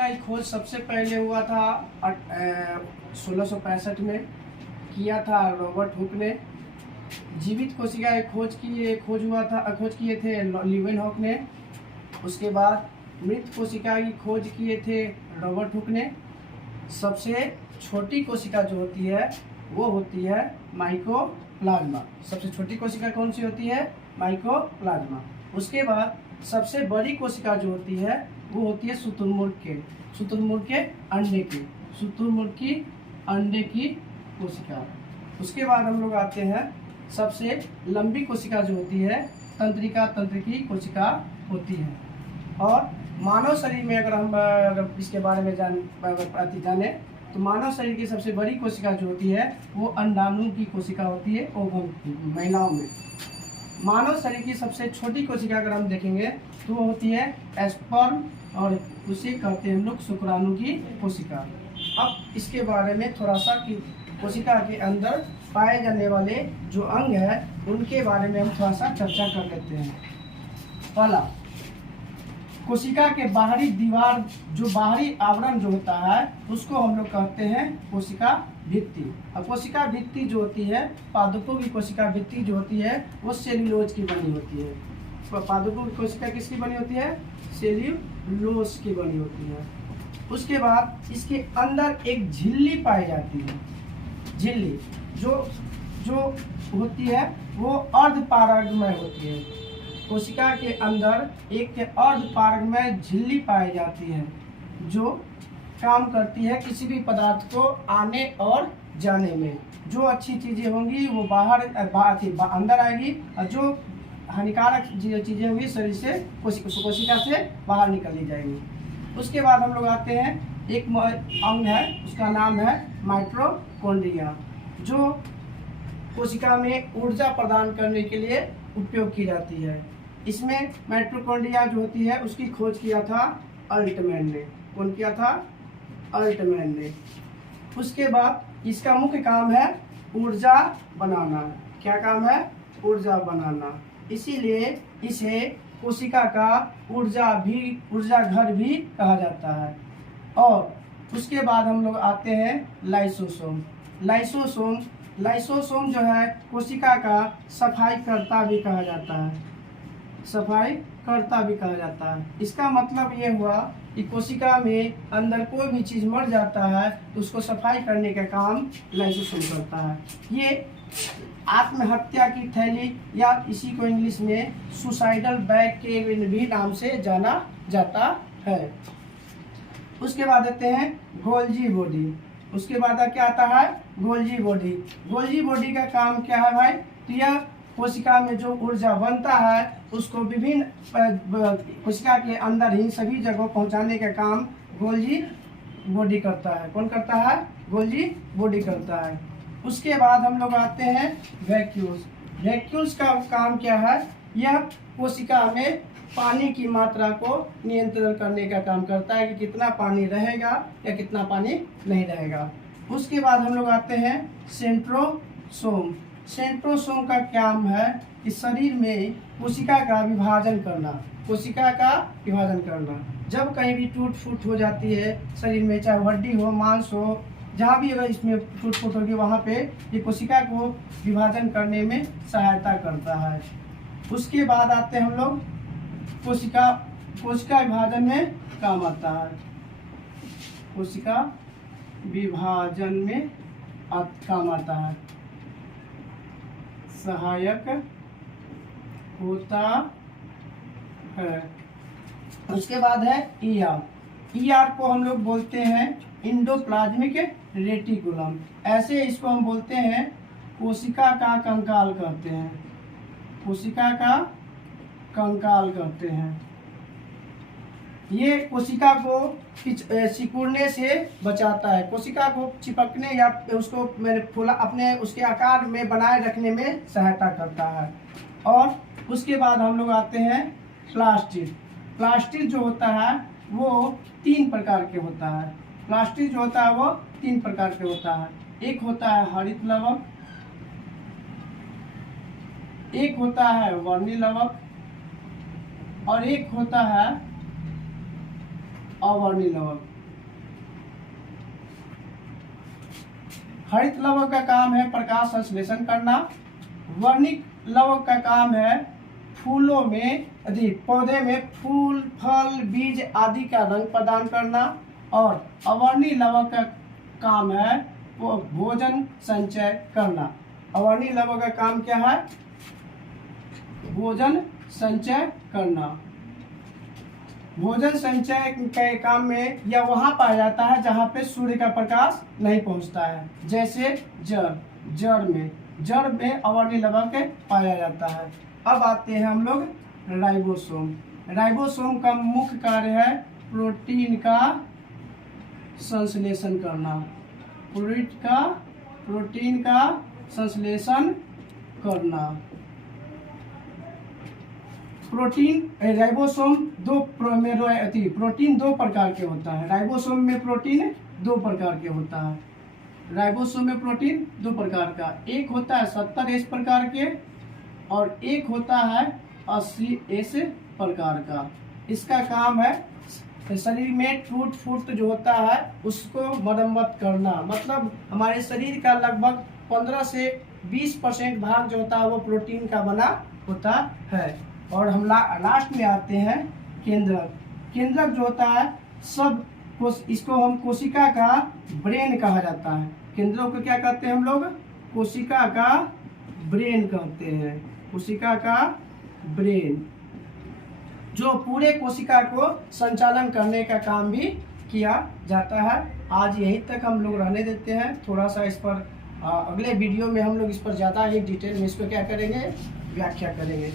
कोशिका की खोज सबसे पहले हुआ था 1665 में, किया था रॉबर्ट हुक ने। जीवित कोशिका की खोज किए थे लीवेनहॉक ने। उसके बाद मृत कोशिका की खोज किए थे रॉबर्ट हुक ने। सबसे छोटी कोशिका जो होती है वो होती है माइकोप्लाज्मा। सबसे छोटी कोशिका कौन सी होती है? माइकोप्लाज्मा। उसके बाद सबसे बड़ी कोशिका जो होती है वो होती है शुतुरमुर्ग के अंडे की कोशिका। उसके बाद हम लोग आते हैं सबसे लंबी कोशिका जो होती है तंत्रिकी कोशिका होती है। और मानव शरीर में अगर इसके बारे में जाने तो मानव शरीर की सबसे बड़ी कोशिका जो होती है वो अंडाणु की कोशिका होती है ओवम महिलाओं में। मानव शरीर की सबसे छोटी कोशिका अगर हम देखेंगे तो वो होती है स्पर्म, और उसे कहते हैं हम लोग शुक्राणु की कोशिका। अब इसके बारे में थोड़ा सा कि कोशिका के अंदर पाए जाने वाले जो अंग है उनके बारे में हम थोड़ा सा चर्चा कर लेते हैं। पहला, कोशिका के बाहरी दीवार, जो बाहरी आवरण जो होता है उसको हम लोग कहते हैं कोशिका भित्ति। और कोशिका भित्ति जो होती है, पादपों की कोशिका भित्ति जो होती है वो सेल्यूलोज की बनी होती है। पादपों की कोशिका किसकी बनी होती है? सेल्यूलोज की बनी होती है। उसके बाद इसके अंदर एक झिल्ली पाई जाती है। झिल्ली जो होती है वो अर्धपारगमय होती है। कोशिका के अंदर एक अर्धपारगमय झिल्ली पाई जाती है जो काम करती है किसी भी पदार्थ को आने और जाने में। जो अच्छी चीज़ें होंगी वो अंदर आएगी, और जो हानिकारक चीज़ें होंगी शरीर से कोशिका से बाहर निकली जाएंगी। उसके बाद हम लोग आते हैं एक अंग है, उसका नाम है माइटोकॉन्ड्रिया, जो कोशिका में ऊर्जा प्रदान करने के लिए उपयोग की जाती है। इसमें माइटोकॉन्ड्रिया जो होती है उसकी खोज किया था अल्टमैन ने। कौन किया था? अल्टमैन ने। उसके बाद इसका मुख्य काम है ऊर्जा बनाना। क्या काम है? ऊर्जा बनाना। इसीलिए इसे कोशिका का ऊर्जा घर भी कहा जाता है। और उसके बाद हम लोग आते हैं लाइसोसोम। लाइसोसोम जो है कोशिका का सफाई कर्ता भी कहा जाता है। इसका मतलब ये हुआ कि कोशिका में अंदर कोई भी चीज़ मर जाता है तो उसको सफाई करने का काम लाइसोसोम करता है। ये आत्महत्या की थैली, या इसी को इंग्लिश में सुसाइडल बैग के भी नाम से जाना जाता है। उसके बाद आते हैं गोल्जी बॉडी। उसके बाद क्या आता है? गोल्जी बॉडी का काम क्या है भाई? तो यह कोशिका में जो ऊर्जा बनता है उसको विभिन्न कोशिका के अंदर ही सभी जगह पहुंचाने का काम गोल्जी बॉडी करता है। कौन करता है? गोल्जी बॉडी करता है। उसके बाद हम लोग आते हैं वैक्यूल्स का काम क्या है? यह कोशिका में पानी की मात्रा को नियंत्रण करने का काम करता है कि कितना पानी रहेगा या कितना पानी नहीं रहेगा। उसके बाद हम लोग आते हैं सेंट्रोसोम का काम है कि शरीर में कोशिका का विभाजन करना। जब कहीं भी टूट फूट हो जाती है शरीर में, चाहे हड्डी हो, मांस हो, जहाँ भी अगर इसमें टूट फूट होगी वहाँ पे ये कोशिका को विभाजन करने में सहायता करता है। उसके बाद आते हैं हम लोग कोशिका विभाजन में काम आता है। कोशिका विभाजन में काम आता है, सहायक होता है। उसके बाद है ईआर को हम लोग बोलते हैं इंडोप्लाज्मिक रेटिकुलम। ऐसे इसको हम बोलते हैं कोशिका का कंकाल कहते हैं। ये कोशिका को सिकुड़ने से बचाता है, कोशिका को चिपकने या उसको अपने उसके आकार में बनाए रखने में सहायता करता है। और उसके बाद हम लोग आते हैं प्लास्टिड जो होता है वो 3 प्रकार के होता है। प्लास्टिड जो होता है वो 3 प्रकार के होता है। एक होता है हरित लवक, एक होता है वर्णी लवक, और एक होता है अवर्णी लवक। हरित लवक का काम है प्रकाश संश्लेषण करना। वर्णिक लवक का काम है फूलों में पौधे में फूल, फल, बीज आदि का रंग प्रदान करना। और अवर्णी लवक का काम है वो भोजन संचय करना। अवर्णी लवक का काम क्या है? भोजन संचय करना। भोजन संचय के काम में यह वहाँ पाया जाता है जहाँ पे सूर्य का प्रकाश नहीं पहुँचता है, जैसे जड़ में अवर्णी लवक पाया जाता है। अब आते हैं हम लोग राइबोसोम। राइबोसोम का मुख्य कार्य है प्रोटीन का संश्लेषण करना। प्रोटीन का संश्लेषण करना। राइबोसोम प्रोटीन दो प्रकार के होता है। राइबोसोम में प्रोटीन दो प्रकार के होता है। राइबोसोम में प्रोटीन दो प्रकार का, एक होता है 70S प्रकार के और एक होता है 80S प्रकार का। इसका काम है शरीर में टूट फूट जो होता है उसको मरम्मत करना। मतलब हमारे शरीर का लगभग 15 से 20% भाग जो होता है वो प्रोटीन का बना होता है। और हम लास्ट में आते हैं केंद्रक। केंद्रक जो होता है इसको हम कोशिका का ब्रेन कहा जाता है। केंद्रों को क्या कहते हैं हम लोग? कोशिका का ब्रेन कहते हैं। कोशिका का ब्रेन जो पूरे कोशिका को संचालन करने का काम भी किया जाता है। आज यहीं तक हम लोग रहने देते हैं। थोड़ा सा इस पर अगले वीडियो में हम लोग इस पर ज़्यादा ही डिटेल में इसको क्या करेंगे, व्याख्या करेंगे।